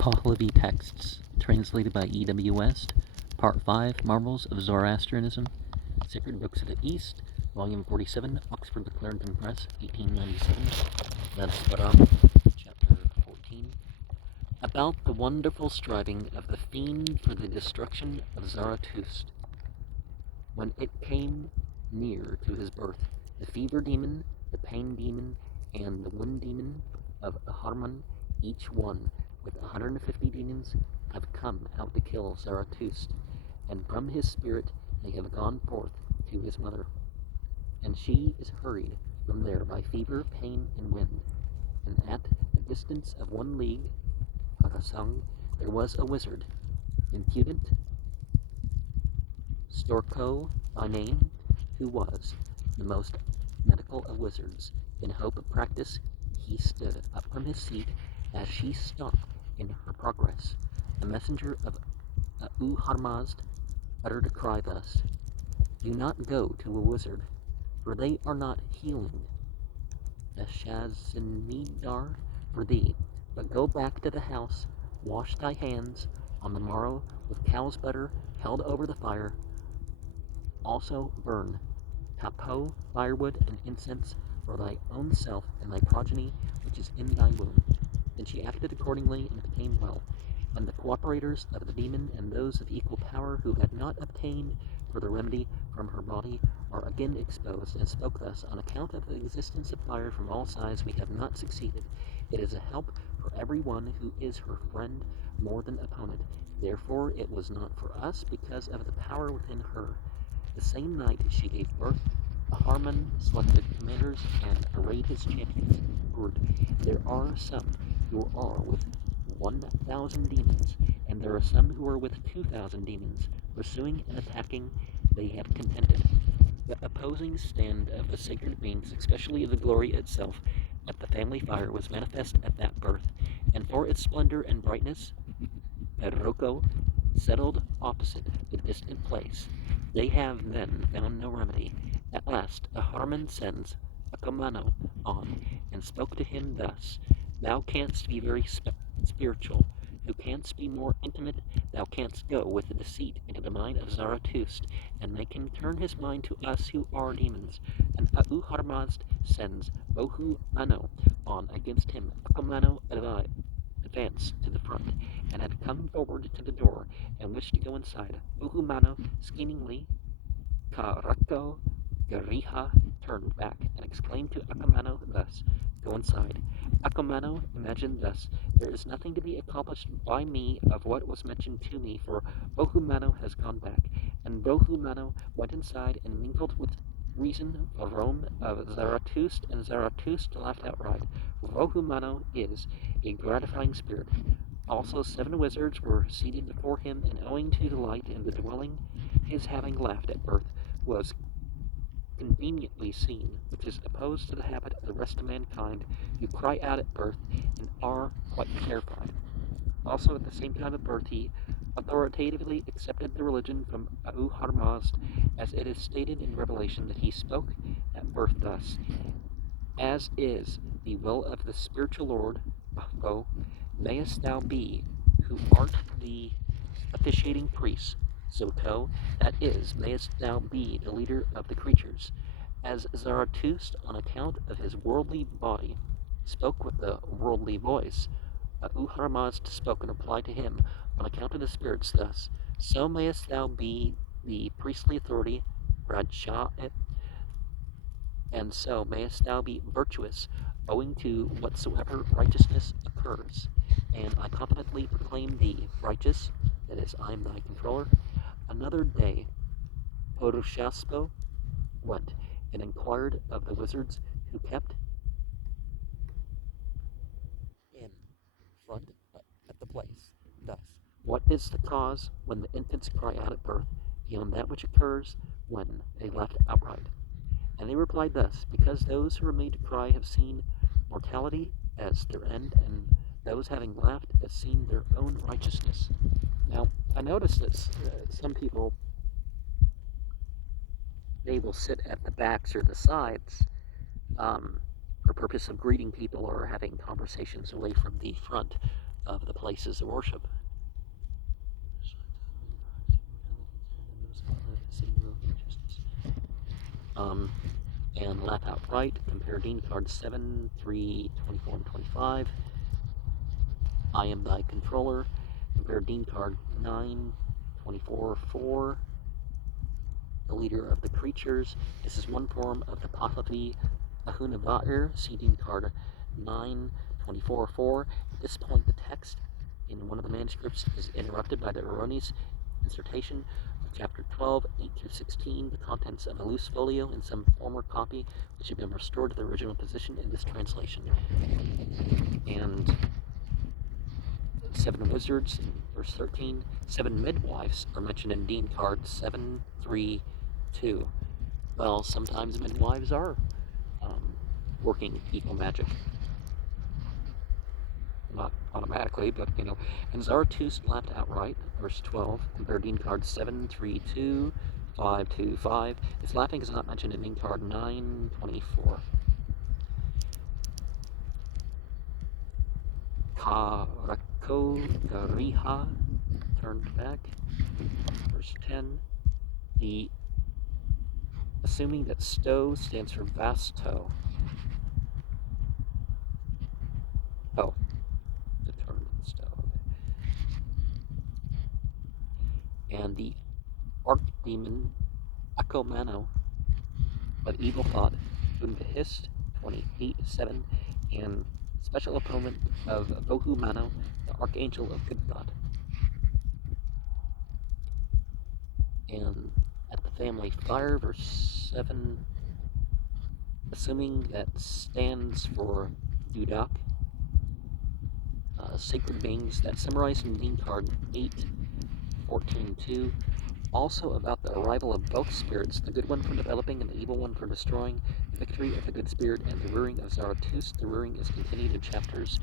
Pahlavi Texts, translated by E.W. West, Part 5, Marvels of Zoroastrianism, Sacred Books of the East, Volume 47, Oxford the Clarendon Press, 1897, That's Sparam, Chapter 14, about the wonderful striving of the fiend for the destruction of Zarathustra. When it came near to his birth, the fever demon, the pain demon, and the wind demon of Harman, each one with 150 demons, have come out to kill Zarathustra, and from his spirit they have gone forth to his mother. And she is hurried from there by fever, pain, and wind. And at a distance of 1 league, Harasang, there was a wizard, impudent, Storko by name, who was the most medical of wizards. In hope of practice, he stood up from his seat as she stopped in her progress. A messenger of Uharmazd uttered a cry thus: "Do not go to a wizard, for they are not healing the Shazimidar for thee, but go back to the house, wash thy hands on the morrow with cow's butter held over the fire. Also burn tapo, firewood, and incense for thy own self and thy progeny which is in thy womb." Then she acted accordingly and became well. And the cooperators of the demon and those of equal power who had not obtained for the remedy from her body are again exposed, and spoke thus: "On account of the existence of fire from all sides, we have not succeeded. It is a help for every one who is her friend more than opponent. Therefore it was not for us, because of the power within her." The same night she gave birth. Harman selected commanders and arrayed his champions. There are some who are with 1,000 demons, and there are some who are with 2,000 demons. Pursuing and attacking, they have contended. The opposing stand of the sacred beings, especially the glory itself, at the family fire, was manifest at that birth, and for its splendor and brightness, Perroko settled opposite the distant place. They have then found no remedy. At last Harman sends Akamano on, and spoke to him thus: "Thou canst be very spiritual, who canst be more intimate, thou canst go with the deceit into the mind of Zarathustra, and make him turn his mind to us who are demons." And Uharmazd sends Bohu Mano on against him. Akamano advanced to the front, and had come forward to the door, and wished to go inside. Bohu schemingly, Karako Gariha turned back, and exclaimed to Akamano thus: "Go inside." Akamano imagined thus: "There is nothing to be accomplished by me of what was mentioned to me, for Bohumano has gone back." And Bohumano went inside and mingled with reason the Rome of Zarathustra, and Zarathustra laughed outright. Bohumano is a gratifying spirit. Also 7 wizards were seated before him, and owing to the light in the dwelling, his having laughed at birth was conveniently seen, which is opposed to the habit of the rest of mankind, who cry out at birth and are quite terrified. Also, at the same time of birth, he authoritatively accepted the religion from Ahuharmazd, as it is stated in Revelation that he spoke at birth thus: "As is the will of the spiritual Lord, Bahgo, mayest thou be, who art the officiating priest, Zoto, that is, mayest thou be the leader of the creatures." As Zarathustra, on account of his worldly body, spoke with the worldly voice, Uharmazd spoke in reply to him, on account of the spirits, thus: "So mayest thou be the priestly authority, Rajah, and so mayest thou be virtuous, owing to whatsoever righteousness occurs. And I confidently proclaim thee righteous, that is, I am thy controller." Another day, Porushaspo went and inquired of the wizards who kept in front at the place, thus: "What is the cause when the infants cry out at birth, beyond that which occurs when they laugh outright?" And they replied thus: "Because those who are made to cry have seen mortality as their end, and those having laughed have seen their own righteousness." Now, I noticed that some people, they will sit at the backs or the sides for purpose of greeting people or having conversations away from the front. of the places of worship. And laugh outright. Compare Dean cards 7, 3, 24, and 25. I am thy controller. Compare Dean card 9, 24, 4. The leader of the creatures. This is one form of the Pahlavi Ahunavair. See Dean card 9, 24, 4. At this point, the text in one of the manuscripts is interrupted by the erroneous insertion of chapter 12, 8 through 16, the contents of a loose folio in some former copy, which had been restored to the original position in this translation. And 7 wizards, in verse 13. 7 midwives are mentioned in Dean card 7, 3, 2. Well, sometimes midwives are working evil magic. Not automatically, but and Zarathustra laughed outright, verse 12. Compare Dean card 7, 3, 2, 5, 2, 5. This laughing is not mentioned in Dean card 9, 24. Karakogariha turned back, verse 10. Assuming that Sto stands for Vasto. Oh, determined Sto. And the archdemon Akomano of evil thought, Undahist, 28:7, and special opponent of Bohumano, the archangel of good thought. And at the family fire, verse 7, assuming that stands for Dudak, sacred beings, that summarized in Dean card 8, 14, 2. Also about the arrival of both spirits, the good one for developing and the evil one for destroying, the victory of the good spirit and the rearing of Zarathustra. The rearing is continued in chapters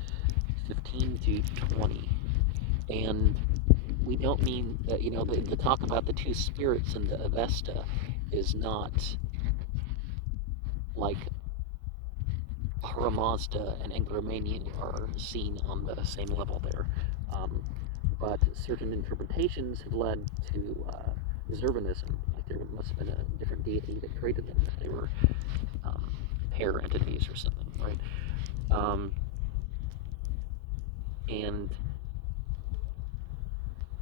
15 to 20. And we don't mean that, the talk about the two spirits in the Avesta is not like Ahura Mazda and Anglo-Romanian are seen on the same level there. But certain interpretations have led to Zoroastrianism. Like there must have been a different deity that created them if they were pair entities or something, right? And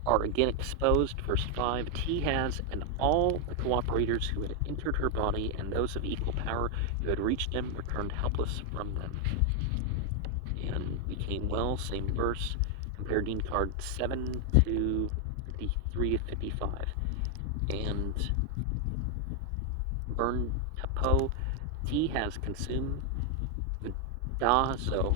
are again exposed, verse 5. Tehaz and all the cooperators who had entered her body and those of equal power who had reached them returned helpless from them and became well, same verse. Compare Dean card 7 to 53 to 55. And burn Tapo, Tehaz consumed Vidazo